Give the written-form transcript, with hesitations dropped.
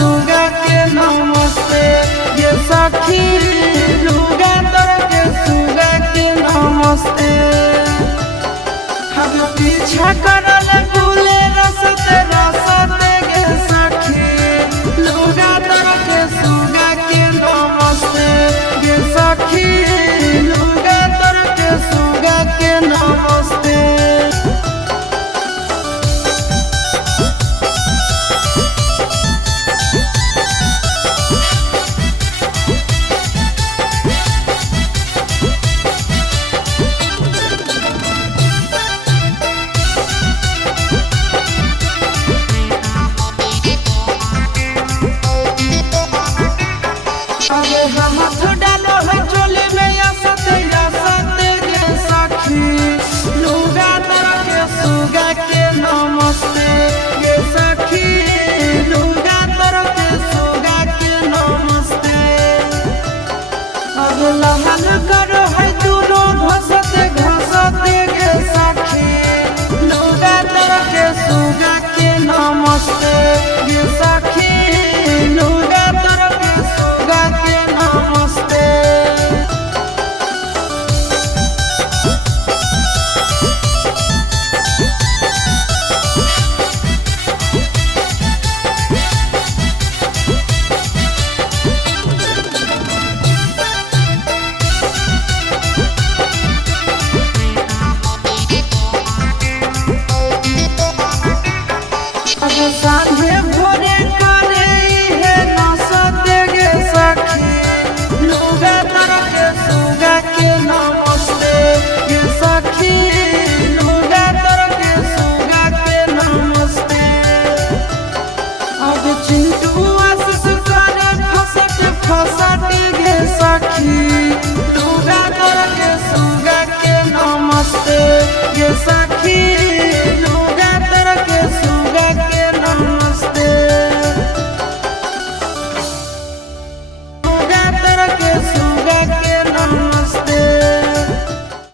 सुगा के नमस्ते ये सखी लुगा तर के सुगा के नमस्ते हम पीछा करल फूले रसते रसते गे सखी लुगा तर के सुगा के नमस्ते गे सखी लुगा तर के सुगा के नमस्ते अरे हम डालो है चोली में या सते गे सखी लुगा तर के सुगा के नमस्ते गे सखी लुगा तर के सुगा के नमस्ते अब लहन करो है दोनों घसते गे सखी लुगा तर के सुगा के नमस्ते गे सखी लुगा तर के सुगा के नमस्ते सांझे भोरे करे है नसते गे सखी लुगा तर के सुगा के नमस्ते गे सखी लुगा तर के सुगा के नमस्ते अब चिंटू आशीष करे फसते गे सखी लुगा तर के सुगा के नमस्ते गे सखी